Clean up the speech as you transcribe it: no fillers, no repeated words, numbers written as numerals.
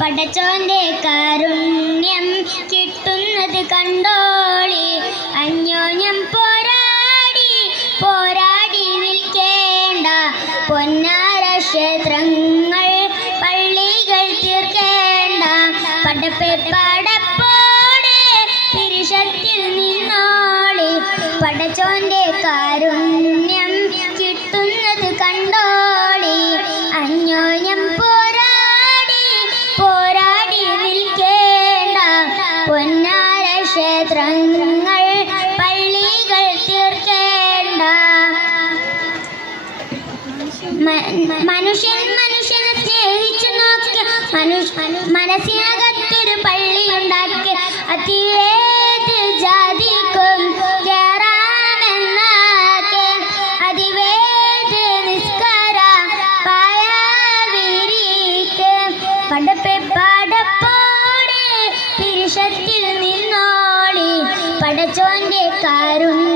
പടച്ചോന്റെ കാരുണ്യം കിട്ടുന്നത് കണ്ടോളി. അന്യോന്യം പോരാടി പോരാടി വിൽക്കേണ്ട പൊന്നാര ക്ഷേത്രങ്ങൾ പള്ളികൾ തീർക്കേണ്ട. പടപ്പെ പടപ്പോടെ തിരുഷത്തിൽ നിന്നോളി. പടച്ചോന്റെ കാരുണ്യം കിട്ടുന്നത് കണ്ടോളി. അന്യോന്യം പോരാടി പോരാടി വിൽക്കേണ്ട പൊന്നാര ക്ഷേത്രങ്ങൾ പള്ളികൾ തീർക്കേണ്ട. മനുഷ്യൻ മനുഷ്യനെ സ്നേഹിച്ചു നോക്ക്. മനസ്സിനകത്തൊരു പള്ളി ഉണ്ടാക്കി. അതിവേത് ജാതിക്കും കേറാമെന്നാക്കെ. അതിവേത് നിസ്കാര പായാവിരിക്ക്. പടപ്പെ പടപ്പോടെ തിരുഷത്തിൽ നിന്നോളി. പടച്ചോന്റെ കാരുണ്യം